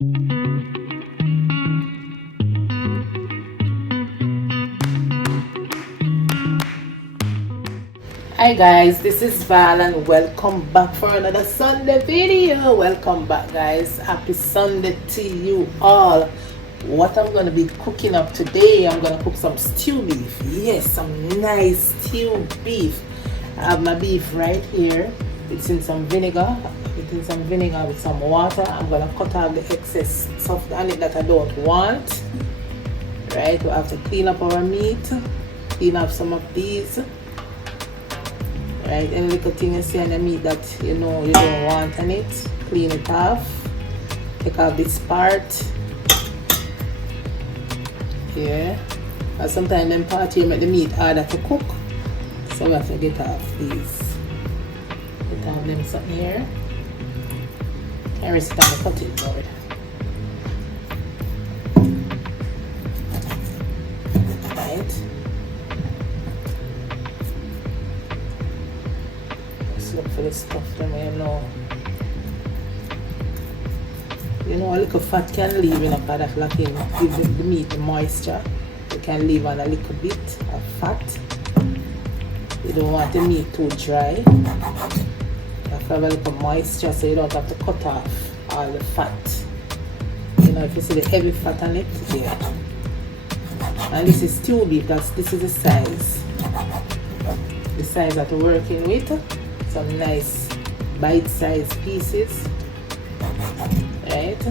Hi guys, this is Val and welcome back for another Sunday video. Welcome back guys. Happy Sunday to you all. What I'm going to be cooking up today, I'm going to cook some stew beef. Yes, some nice stew beef. I have my beef right here. It's in some vinegar. It's in some vinegar with some water. I'm going to cut out the excess stuff on it that I don't want. Right, we have to clean up our meat. Clean up some of these. Right, any little thing you see on the meat that you know you don't want on it, clean it off. Take out this part. Yeah. And sometimes them part here make the meat harder to cook. So we have to get off these. Get off them something here. And rest it on the cutting board. Right. Look for the stuff them you know a little fat can leave in a part of like give the meat the moisture. You can leave on a little bit of fat. You don't want the meat too dry. You have to have a little moisture so you don't have to cut off all the fat. You know, if you see the heavy fat on it, yeah. And this is stew beef, this is the size. The size that we're working with. Some nice bite-sized pieces, right?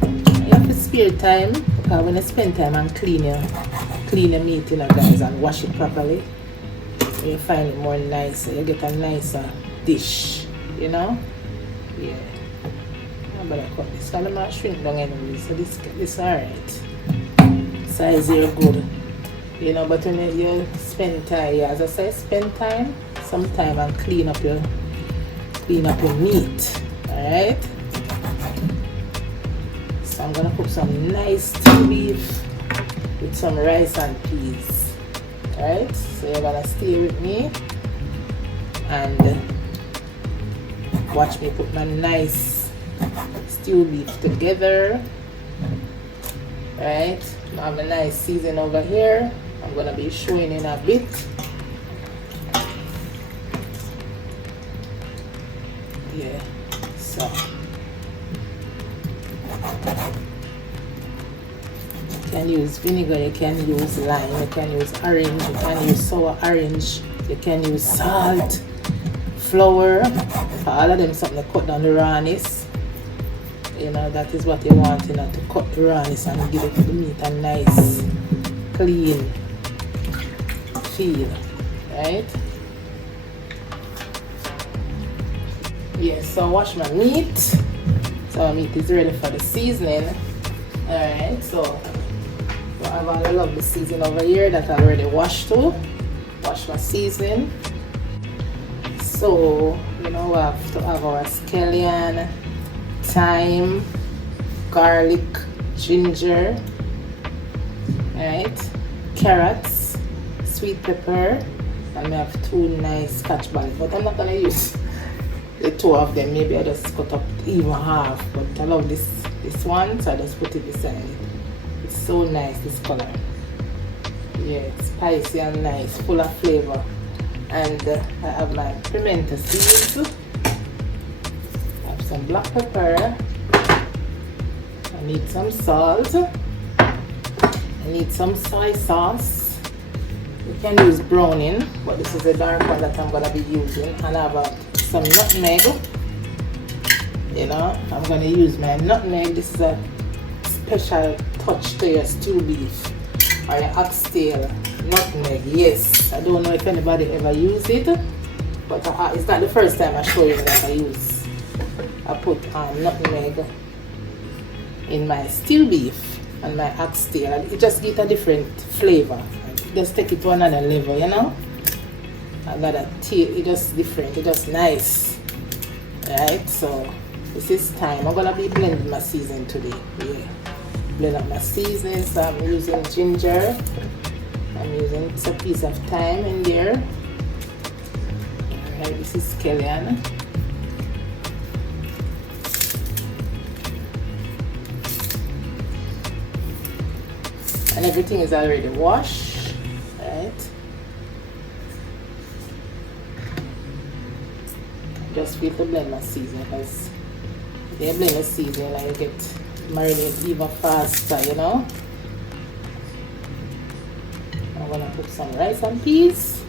You have to spare time because when you spend time and clean your meat, you know, guys, and wash it properly, you find it more nicer. You get a nicer dish, you know. Yeah. I'm gonna cut this. I'm gonna shrink down anyway, so this alright. Size here good, you know, but when you spend time, yeah, as I say, spend time, some time and clean up your meat, alright? So I'm gonna cook some nice stew beef with some rice and peas, alright? So you're gonna stay with me and watch me put my nice stew beef together, right? I have a nice season over here. I'm gonna be showing in a bit. Yeah, so you can use vinegar, you can use lime, you can use orange, you can use sour orange, you can use salt, flour. All of them something to cut down the rawness. You know, that is what you want, you know, to cut the rawness and give it to the meat a nice, clean feel, right? Yes, so wash my meat. So my meat is ready for the seasoning. Alright, so I have all the lovely seasoning over here that I already washed too. Wash my seasoning. So, you know, we have to have our scallion, thyme, garlic, ginger, right? Carrots, sweet pepper, and we have two nice scotch bonnet. But I'm not gonna use the two of them. Maybe I just cut up even half. But I love this one, so I just put it beside it. It's so nice, this color. Yeah, it's spicy and nice, full of flavor. And I have my pimento seeds. Some black pepper. I need some salt. I need some soy sauce. You can use browning, but this is a dark one that I'm gonna be using. And I have some nutmeg. You know, I'm gonna use my nutmeg. This is a special touch to your stew beef or your oxtail. Nutmeg, yes. I don't know if anybody ever used it, but it's not the first time I show you that I put nutmeg in my stew beef and my oxtail. It just gives a different flavor. Just take it to another level, you know. I got a tea. It just different. It just nice, right? So this is time. I'm gonna be blending my seasoning today. Yeah, blend up my seasoning. So I'm using ginger. I'm using a piece of thyme in there. Like this is scallion. And everything is already washed, right? Just feel to blend my seasoning, because they blend the seasoning and you get marinate even faster, you know. I'm gonna put some rice and peas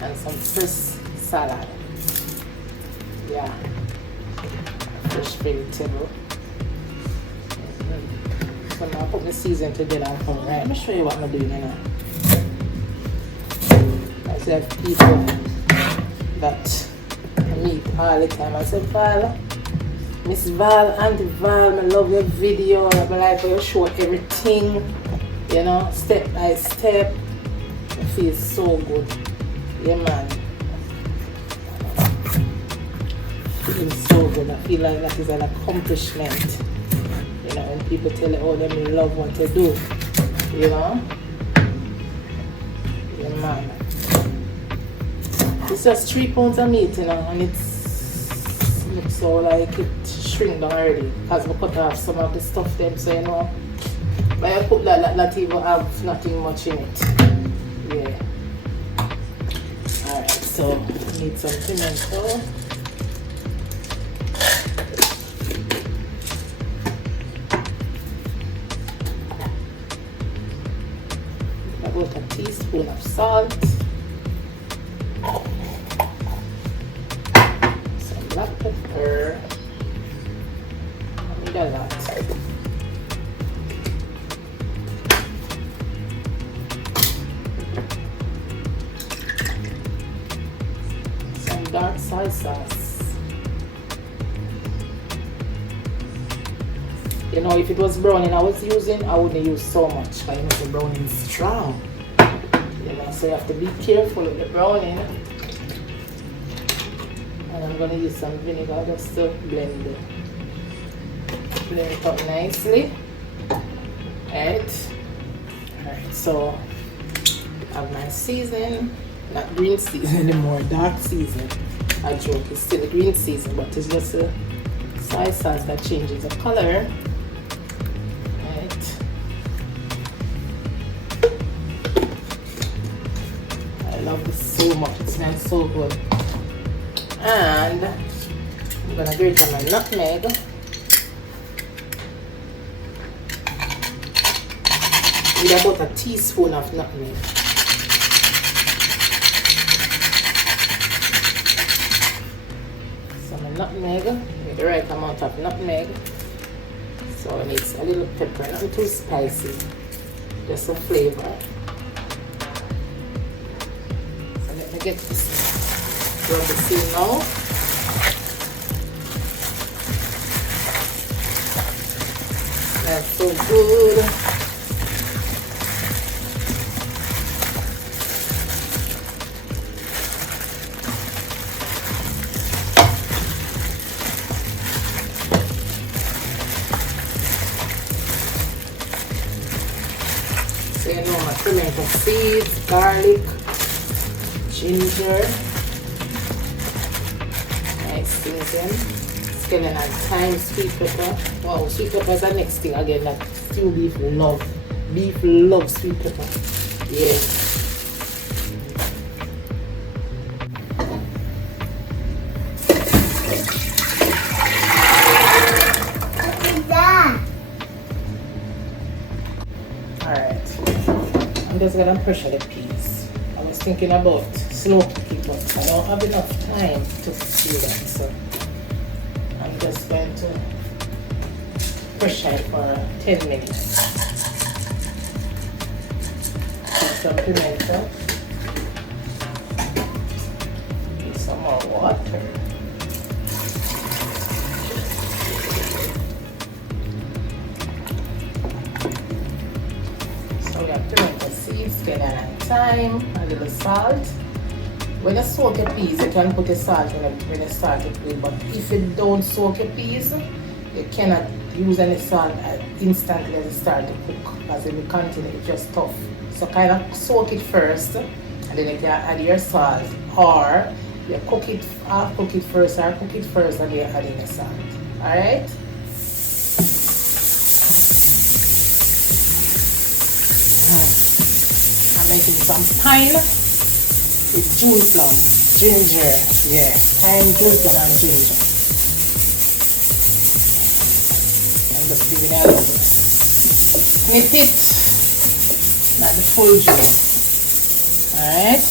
and some fresh salad. Yeah, fresh vegetable. So I'm gonna put the seasoning together and come right. Let me show you what I'm doing now. I still have people that meet all the time. I said, Val, Miss Val, Auntie Val, I love your video. I like how you show everything, you know, step by step. It feels so good. Yeah, man. It feels so good. I feel like that is an accomplishment. You know, when people tell you, oh, them love what they do. You know? Yeah, man. It's just 3 pounds of meat, you know, and it looks so like it shrink down already because we cut off some of the stuff them, so you know. But I cook that not even have nothing much in it. Yeah. Alright, so I need some pimento. About a teaspoon of salt. Some black pepper. I need a lot. Dark soy sauce. You know, if it was browning I was using, I wouldn't use so much. But you know, the browning is strong. You know, so you have to be careful with the browning. And I'm gonna use some vinegar just to blend it up nicely. Alright. Alright, so I have my season. Not green season anymore, dark season. I joke, it's still green season, but it's just a soy sauce that changes the color. Right. I love this so much, it smells so good. And I'm gonna grate on my nutmeg. With about a teaspoon of nutmeg. Nutmeg, with the right amount of nutmeg. So it needs a little pepper, not too spicy, just some flavor. So let me get this, rub the seam now. That's so good. So you know my pimento seeds, garlic, ginger, nice things in. Scallion and thyme, sweet pepper. Wow, sweet pepper is the next thing again that stew beef love. Beef loves sweet pepper. Yes. I'm just gonna pressure the peas. I was thinking about slow cooking, but I don't have enough time to do that, so I'm just going to pressure it for 10 minutes. Put some pimento. Need some more water. So we have pimento seeds, scallion and thyme, a little salt. When you soak your peas, you can put the salt when you start to cook, but if you don't soak your peas, you cannot use any salt instantly as you start to cook, because if you continue, it's just tough. So kind of soak it first, and then you can add your salt, or You cook it, half cook it first, or cook it first and then add in the salt. Alright? I'm making some thyme with jute plum, ginger, yeah, thyme, jute plum and ginger. I'm just giving it a little snip it, not the full juice. Alright?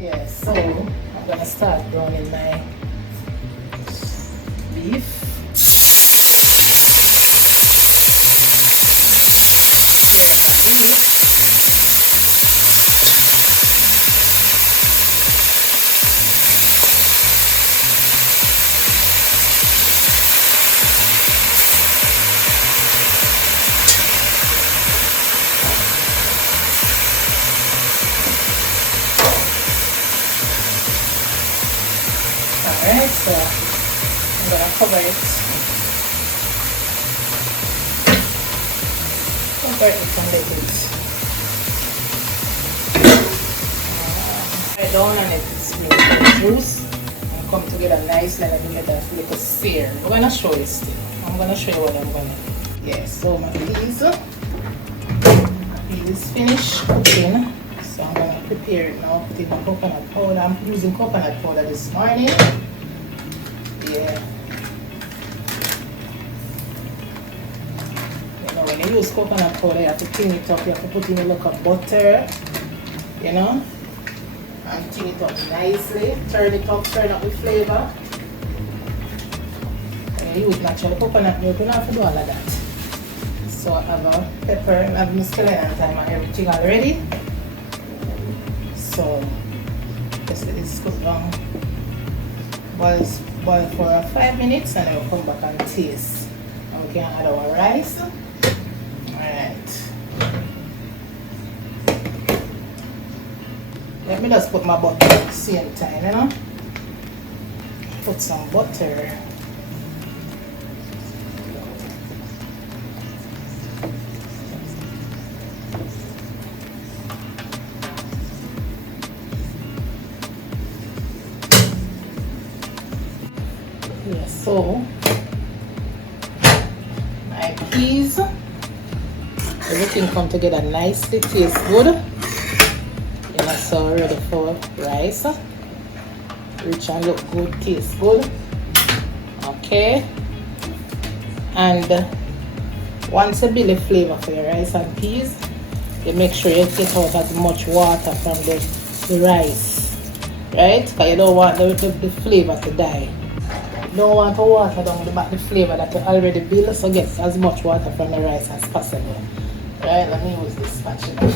Yeah, so I'm gonna start browning my beef. Alright, so I'm gonna cover it. Cover it and let it dry down and let it spring the juice and come together nicely and then get a little stir. I'm gonna show you still. I'm gonna show you what I'm gonna do. Yeah, so my peas is finished cooking. So I'm gonna prepare it now, put in my coconut powder. I'm using coconut powder this morning. Yeah. You know, when you use coconut powder, you have to clean it up. You have to put in a little butter, you know, and clean it up nicely. Turn it up, turn up the flavor. When you use natural coconut milk, you don't have to do all of that. So I have a pepper, I have my scallion thyme and everything already. So just let this cook down. Boil for 5 minutes and then we'll come back and taste. And we can add our rice. Alright. Let me just put my butter at the same time, you know. Put some butter. Yeah, so my peas, everything come together nicely, tastes good. You know, so ready for rice. Rich and look good, tastes good. Okay. And once you build a flavor for your rice and peas, you make sure you take out as much water from the rice. Right? Because you don't want the flavor to die. You don't want to water down the flavor that you already built, so get as much water from the rice as possible. Right, let me use this spatula.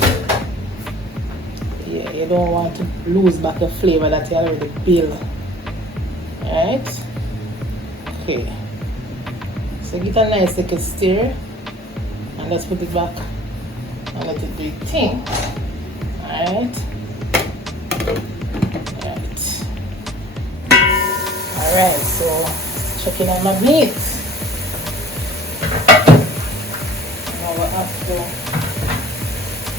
Yeah, you don't want to lose back the flavor that you already built. Right? Okay. So get a nice little stir and let's put it back and let it do its thing. Alright. Alright, so checking on my meat. Now we have to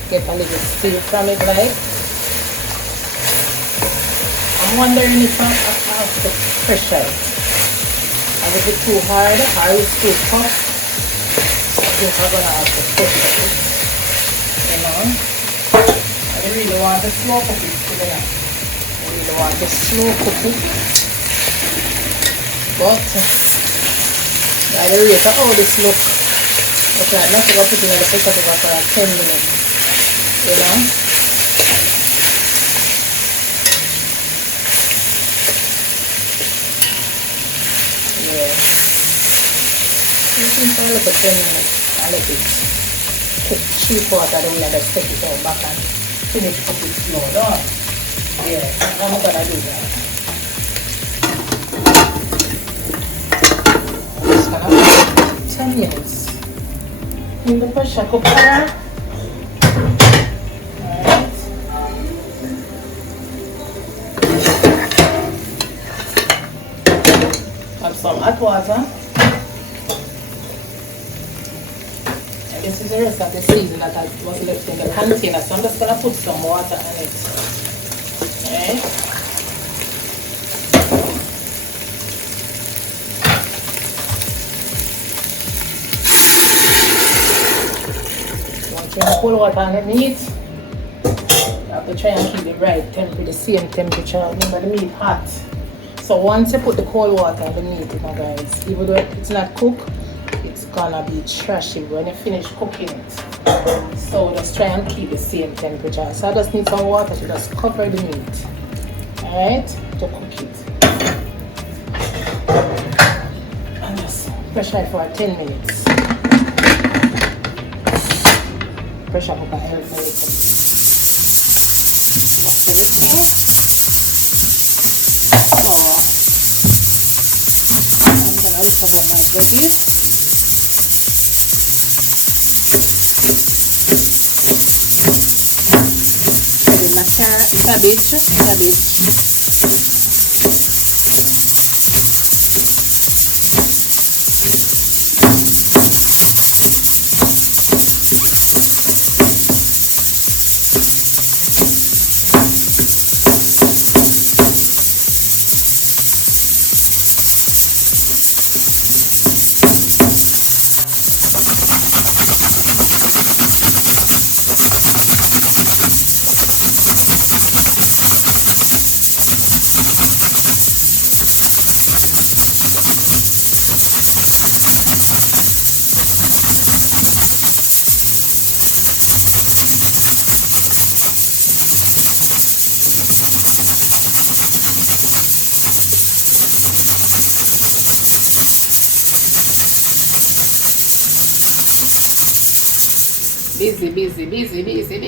get a little stir from it, like. I'm wondering if I have to pressure it. Is it too hard or is it too tough? I think I'm gonna have to pressure it. You know? I don't really want to slow cook it, you know. really want to slow cook it. But by the rate of how this look, okay, I'm not going to put it in the pressure cooker for like 10 minutes. You know? Yeah. You can for like 10 minutes. I let it cook 3/4 of the way and just take it out back and finish cooking slow down. Yeah, I'm gonna do that. I'm just gonna put 10 minutes in the pressure cooker. Alright. Add some hot water. This is the rest of the season that I was left in the container, so I'm just going to put some water on it. Okay. Once you pour water on the meat, you have to try and keep the right temperature, the same temperature. Remember the meat hot. So once you put the cold water on the meat, you know guys, even though it's not cooked, it's gonna be trashy when you finish cooking it. So just try and keep the same temperature. So I just need some water to just cover the meat. Alright, to cook it. And just pressure it for 10 minutes. Pressure cooker helps everything. Watch everything. So I'm gonna look up my veggies. My cabbage.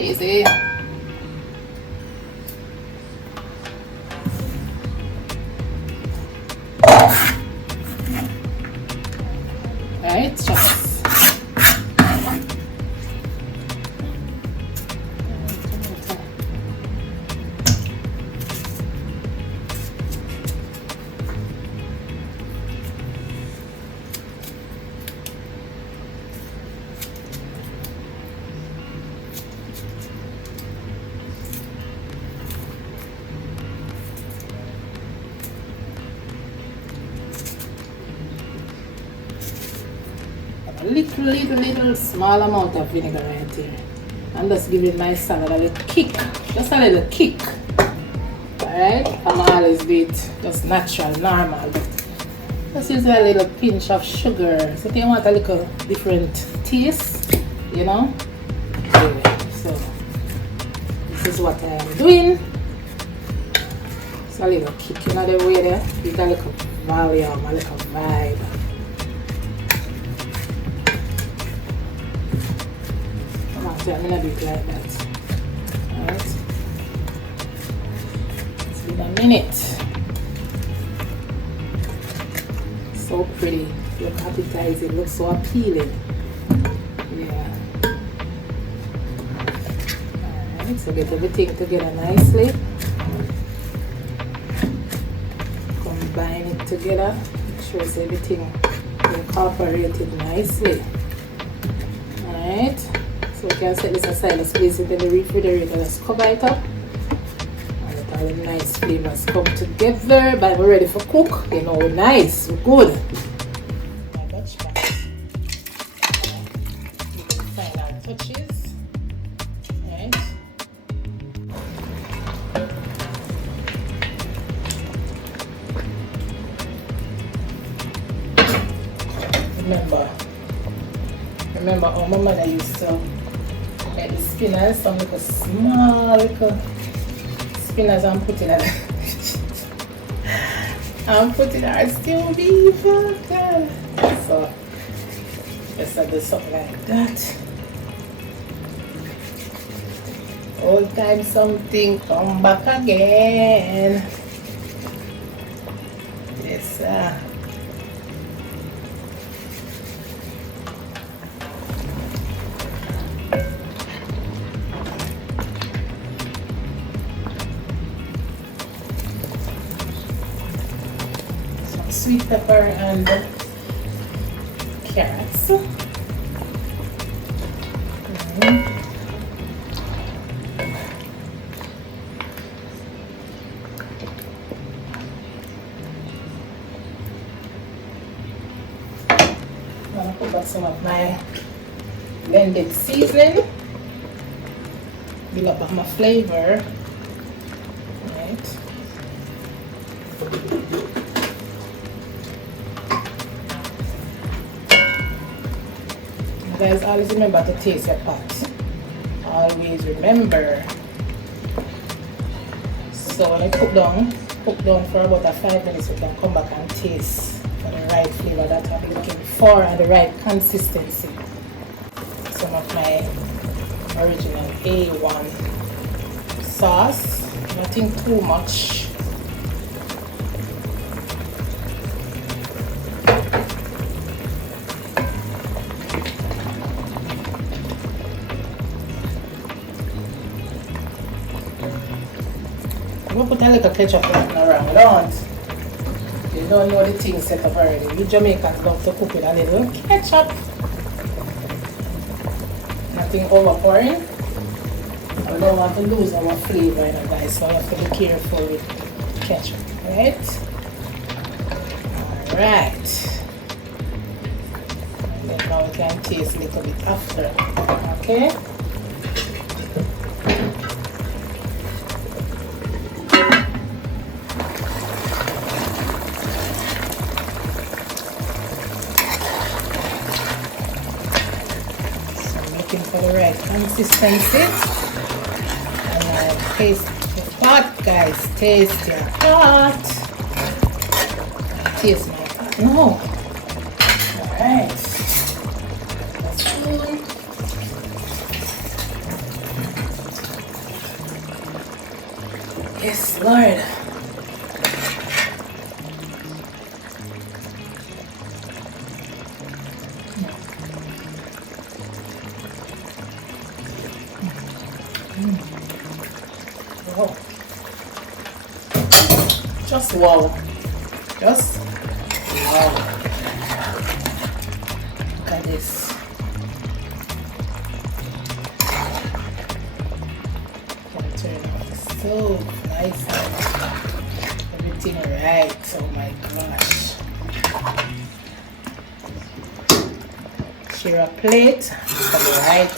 Busy. Alright, chops. Little small amount of vinegar right here. I'm just giving my salad a little kick. Just a little kick. Alright? I'm always do it just natural, normal. Just use a little pinch of sugar. So if you want a little different taste, you know? Yeah. So this is what I'm doing. It's a little kick, you know the way there? Give a little volume, a little vibe. I'm gonna do it like that. Alright. It's been a minute. So pretty. Look appetizing. Looks so appealing. Yeah. Alright, so get everything together nicely. Combine it together. Make sure it's everything incorporated nicely. Alright. So we can set this aside, let's place it in the refrigerator, let's cover it up and let all the nice flavors come together. But we're ready for cook, you know, we're nice, we're good. My Dutch pan. Final touches. Right. remember how my mother used to make the spinners, some little small little spinners, and put it at and put it at still beef. So just do something like that. All time something come back again. Yes, some sweet pepper and carrots. I'm gonna put back some of my blended seasoning, build up my flavor. Right. Guys, always remember to taste your pot. Always remember. So when I cook down for about 5 minutes, you can come back and taste for the right flavor that I'll be looking for and the right consistency. Some of my original A1 sauce, nothing too much. I'm gonna put a little ketchup around, don't. You don't know the thing set up already. You Jamaicans love to cook with a little ketchup. Nothing overpouring. I don't want to lose our flavor, you know, guys, so I have to be careful with ketchup, right? Alright. And then now we can taste a little bit after. Okay? For the right consistency, and taste the pot, guys. Taste your pot. Taste my pot. No. All right. That's good. Yes, Lord. Wow. Just wow. Just wow. Look at this. Turn out so nice and everything right. Oh my gosh. Share a plate for the right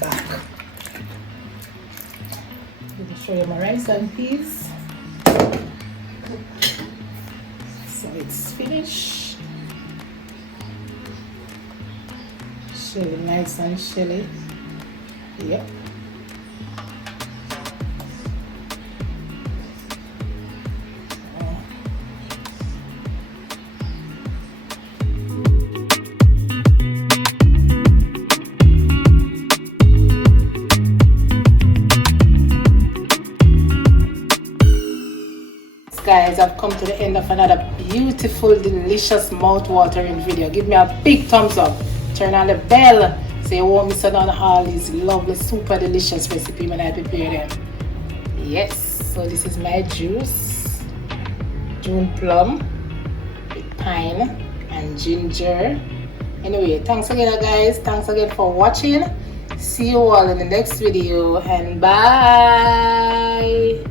back. Let me show you my rice and peas. So it's finished. Chili, nice and chili. Yep. Guys, I've come to the end of another beautiful, delicious, mouth-watering video. Give me a big thumbs up, turn on the bell so you won't miss out on all these lovely, super delicious recipes when I prepare them. Yes, so this is my juice, June plum with pine and ginger. Anyway, thanks again guys, thanks again for watching. See you all in the next video, and bye.